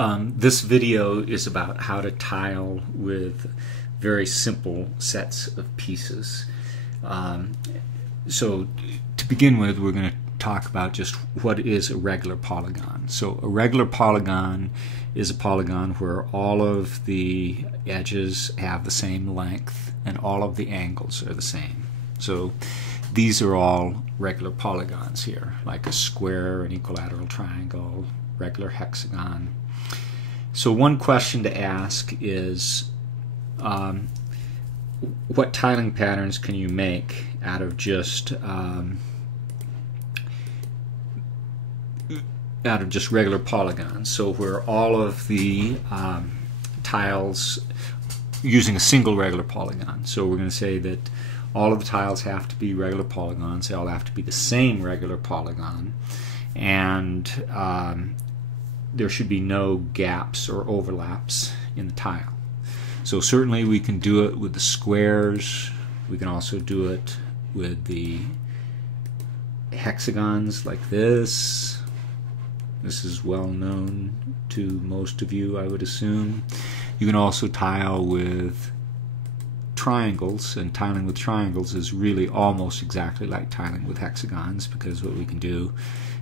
This video is about how to tile with very simple sets of pieces. So to begin with, we're going to talk about just what is a regular polygon. So a regular polygon is a polygon where all of the edges have the same length and all of the angles are the same. So these are all regular polygons here, like a square, an equilateral triangle, regular hexagon. So one question to ask is, what tiling patterns can you make out of just regular polygons? So where all of the tiles using a single regular polygon. So we're going to say that all of the tiles have to be regular polygons. They all have to be the same regular polygon, and there should be no gaps or overlaps in the tile. So certainly we can do it with the squares. We can also do it with the hexagons like this. This is well known to most of you, I would assume. You can also tile with triangles, and tiling with triangles is really almost exactly like tiling with hexagons, because what we can do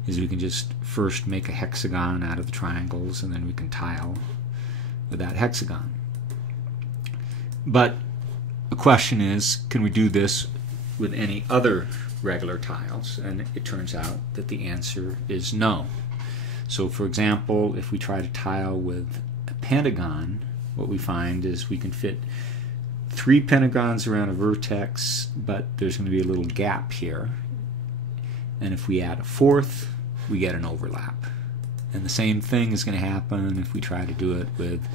is we can just first make a hexagon out of the triangles and then we can tile with that hexagon. But the question is, can we do this with any other regular tiles? And it turns out that the answer is no. So for example, if we try to tile with a pentagon, what we find is we can fit 3 pentagons around a vertex, but there's going to be a little gap here. And if we add a 4th, we get an overlap. And the same thing is going to happen if we try to do it with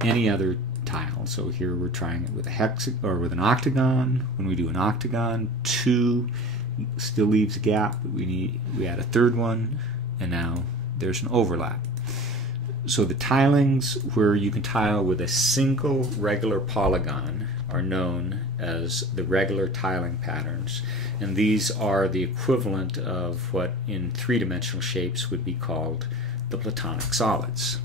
any other tile. So here we're trying it with a hexagon or with an octagon. When we do an octagon, 2 still leaves a gap, but we add a 3rd one, and now there's an overlap. So the tilings where you can tile with a single regular polygon are known as the regular tiling patterns, and these are the equivalent of what in three-dimensional shapes would be called the Platonic solids.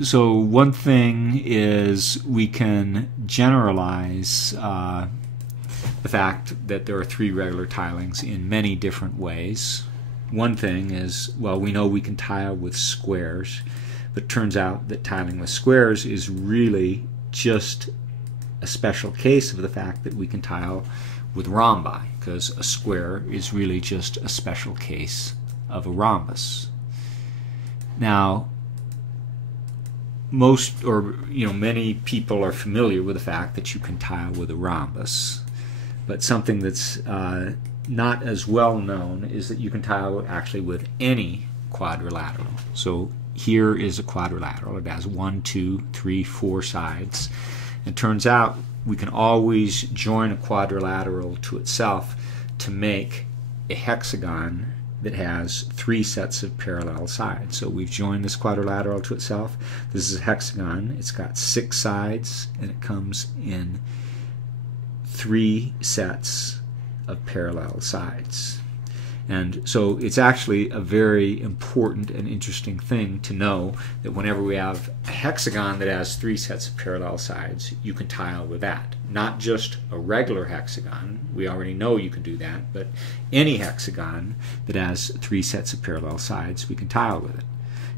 So one thing is we can generalize the fact that there are 3 regular tilings in many different ways. One thing is, well, we know we can tile with squares, but it turns out that tiling with squares is really just a special case of the fact that we can tile with rhombi, because a square is really just a special case of a rhombus. Now, many people are familiar with the fact that you can tile with a rhombus, but something that's not as well known is that you can tile actually with any quadrilateral. So here is a quadrilateral. It has 1, 2, 3, 4 sides. It turns out we can always join a quadrilateral to itself to make a hexagon that has 3 sets of parallel sides. So we've joined this quadrilateral to itself. This is a hexagon. It's got 6 sides, and it comes in 3 sets of parallel sides. And so it's actually a very important and interesting thing to know that whenever we have a hexagon that has 3 sets of parallel sides, you can tile with that. Not just a regular hexagon, we already know you can do that, but any hexagon that has 3 sets of parallel sides, we can tile with it.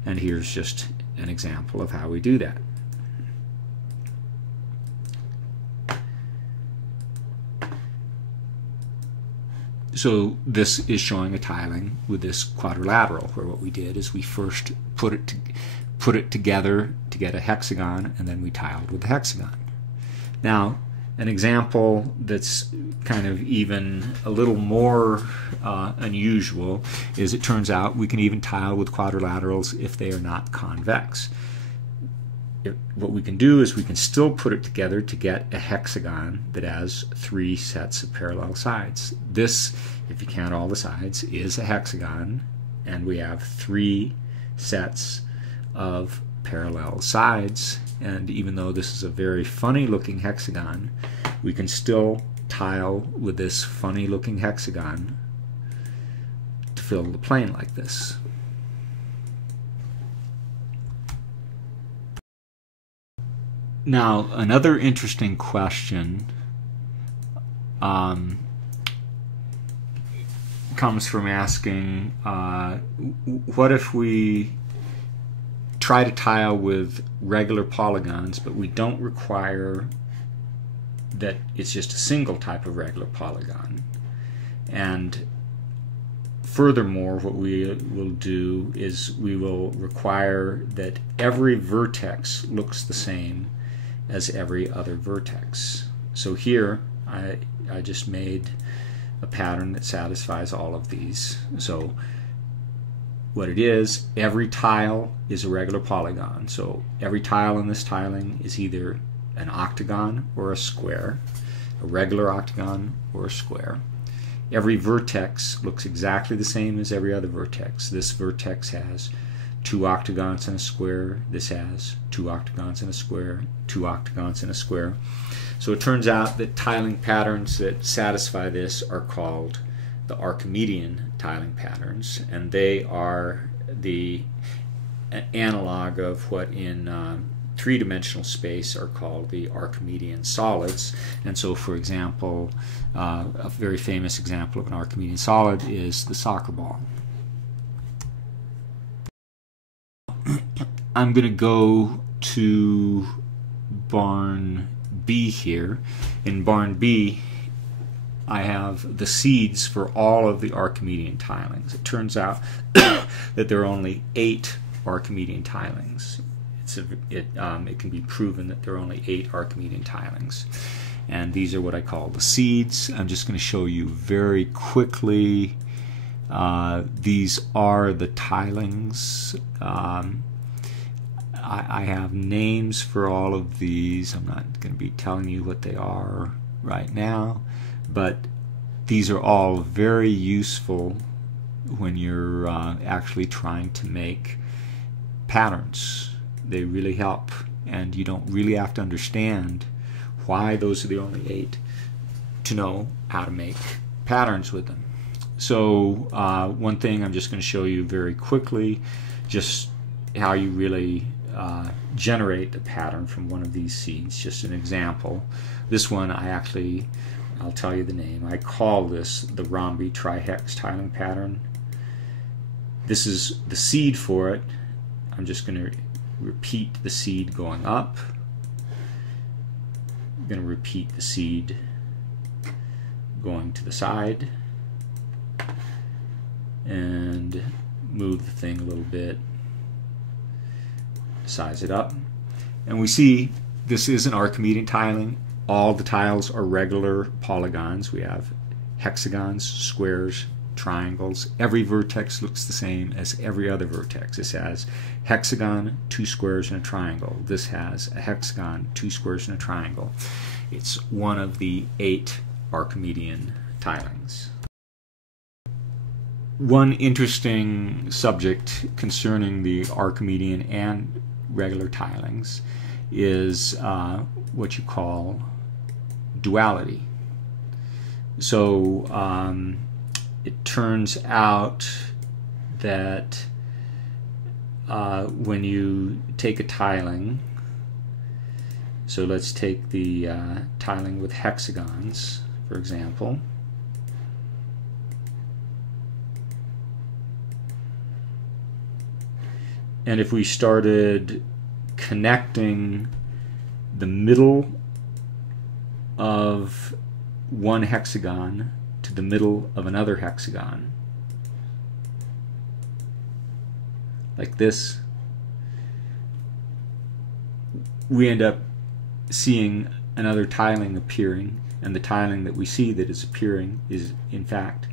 And here's just an example of how we do that. So this is showing a tiling with this quadrilateral, where what we did is we first put it together to get a hexagon, and then we tiled with the hexagon. Now, an example that's kind of even a little more unusual is it turns out we can even tile with quadrilaterals if they are not convex. What we can do is we can still put it together to get a hexagon that has 3 sets of parallel sides. This, if you count all the sides, is a hexagon, and we have 3 sets of parallel sides. And even though this is a very funny looking hexagon, we can still tile with this funny looking hexagon to fill the plane like this. Now, another interesting question comes from asking, what if we try to tile with regular polygons, but we don't require that it's just a single type of regular polygon? And furthermore, what we will do is we will require that every vertex looks the same as every other vertex. So here I just made a pattern that satisfies all of these. So what it is, every tile is a regular polygon. So every tile in this tiling is either an octagon or a square, a regular octagon or a square. Every vertex looks exactly the same as every other vertex. This vertex has 2 octagons and a square. This has 2 octagons and a square, 2 octagons and a square. So it turns out that tiling patterns that satisfy this are called the Archimedean tiling patterns, and they are the analog of what in three-dimensional space are called the Archimedean solids. And so, for example, a very famous example of an Archimedean solid is the soccer ball. I'm going to go to barn B here. In barn B, I have the seeds for all of the Archimedean tilings. It turns out that there are only 8 Archimedean tilings. It can be proven that there are only 8 Archimedean tilings. And these are what I call the seeds. I'm just going to show you very quickly. These are the tilings. I have names for all of these. I'm not going to be telling you what they are right now, but these are all very useful when you're actually trying to make patterns. They really help, and you don't really have to understand why those are the only 8 to know how to make patterns with them. So one thing I'm just going to show you very quickly, just how you really generate the pattern from one of these seeds. Just an example. This one I'll tell you the name. I call this the rhombi trihex tiling pattern. This is the seed for it. I'm just going to repeat the seed going up. I'm going to repeat the seed going to the side and move the thing a little bit, size it up, and we see this is an Archimedean tiling. All the tiles are regular polygons. We have hexagons, squares, triangles. Every vertex looks the same as every other vertex. This has hexagon, 2 squares, and a triangle. This has a hexagon, 2 squares, and a triangle. It's one of the 8 Archimedean tilings. One interesting subject concerning the Archimedean and regular tilings is what you call duality. So it turns out that when you take a tiling, so let's take the tiling with hexagons, for example. And if we started connecting the middle of one hexagon to the middle of another hexagon, like this, we end up seeing another tiling appearing, and the tiling that we see that is appearing is in fact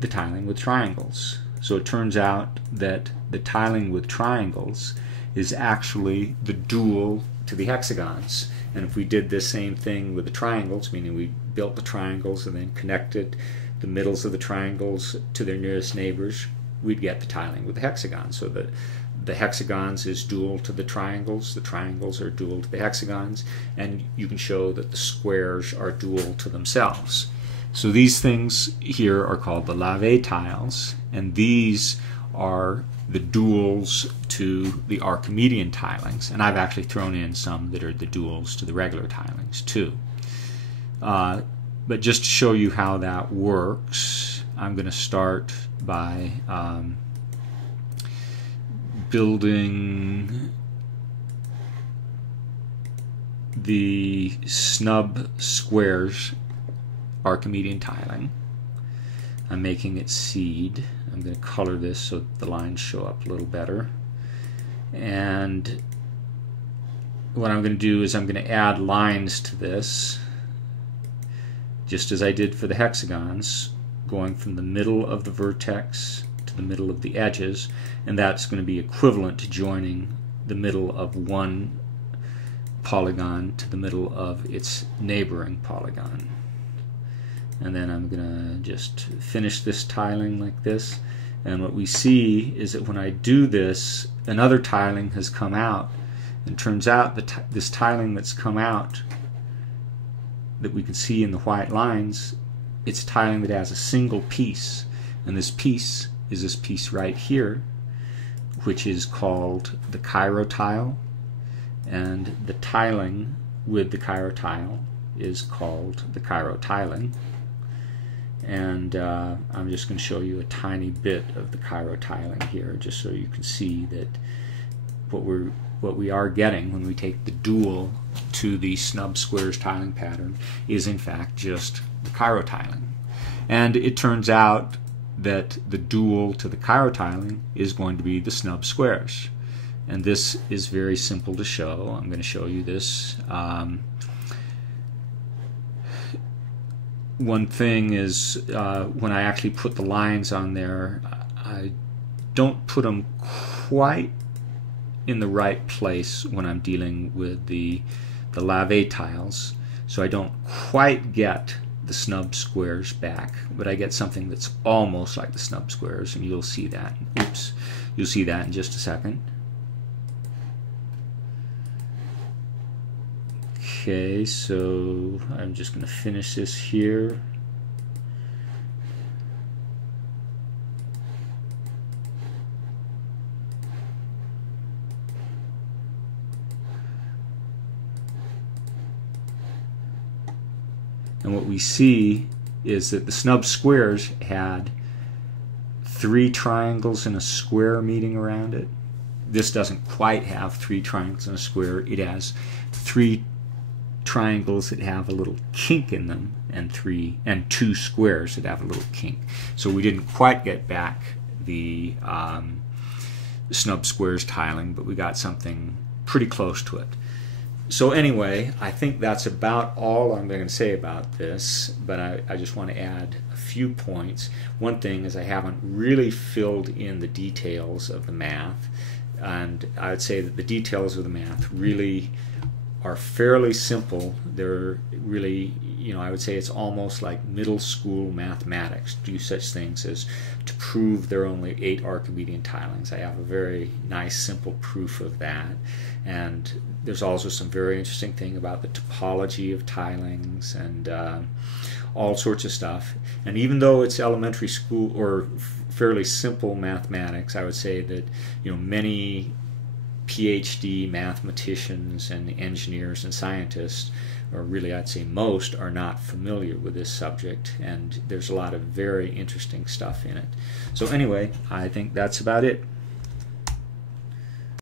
the tiling with triangles. So it turns out that the tiling with triangles is actually the dual to the hexagons. And if we did this same thing with the triangles, meaning we built the triangles and then connected the middles of the triangles to their nearest neighbors, we'd get the tiling with the hexagons. So the hexagons is dual to the triangles are dual to the hexagons, and you can show that the squares are dual to themselves. So these things here are called the lave tiles, and these are the duals to the Archimedean tilings, and I've actually thrown in some that are the duals to the regular tilings too. But just to show you how that works, I'm going to start by building the snub squares Archimedean tiling. I'm making it seed. I'm going to color this so that the lines show up a little better. And what I'm going to do is I'm going to add lines to this, just as I did for the hexagons, going from the middle of the vertex to the middle of the edges, and that's going to be equivalent to joining the middle of one polygon to the middle of its neighboring polygon. And then I'm going to just finish this tiling like this, and what we see is that when I do this, another tiling has come out, and turns out that this tiling that's come out that we can see in the white lines, it's tiling that has a single piece, and this piece is this piece right here, which is called the chirotile, and the tiling with the chirotile is called the chirotiling. And I'm just going to show you a tiny bit of the chirotiling here, just so you can see that what we are getting when we take the dual to the snub squares tiling pattern is in fact just the chirotiling. And it turns out that the dual to the chirotiling is going to be the snub squares. And this is very simple to show. I'm going to show you this. One thing is when I actually put the lines on there, I don't put them quite in the right place when I'm dealing with the lave tiles, so I don't quite get the snub squares back, but I get something that's almost like the snub squares, and you'll see that. Oops, you'll see that in just a second. Okay, so I'm just going to finish this here. And what we see is that the snub squares had 3 triangles and a square meeting around it. This doesn't quite have 3 triangles and a square. It has 3 triangles that have a little kink in them, and 2 squares that have a little kink. So we didn't quite get back the snub squares tiling, but we got something pretty close to it. So anyway, I think that's about all I'm going to say about this, but I just want to add a few points. One thing is I haven't really filled in the details of the math, and I would say that the details of the math really are fairly simple. They're really, I would say it's almost like middle school mathematics. Do such things as to prove there are only 8 Archimedean tilings. I have a very nice simple proof of that. And there's also some very interesting thing about the topology of tilings and all sorts of stuff. And even though it's elementary school or fairly simple mathematics, I would say that many PhD mathematicians and engineers and scientists, or really I'd say most, are not familiar with this subject, and there's a lot of very interesting stuff in it. So anyway, I think that's about it.